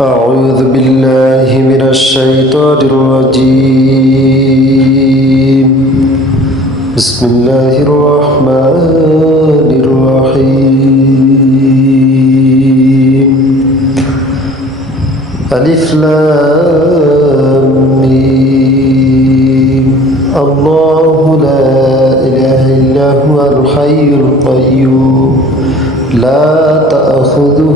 أعوذ بالله من الشيطان الرجيم. بسم الله الرحمن الرحيم. ألف لام الله لا إله إلا هو الحي القيوم. لا تأخذه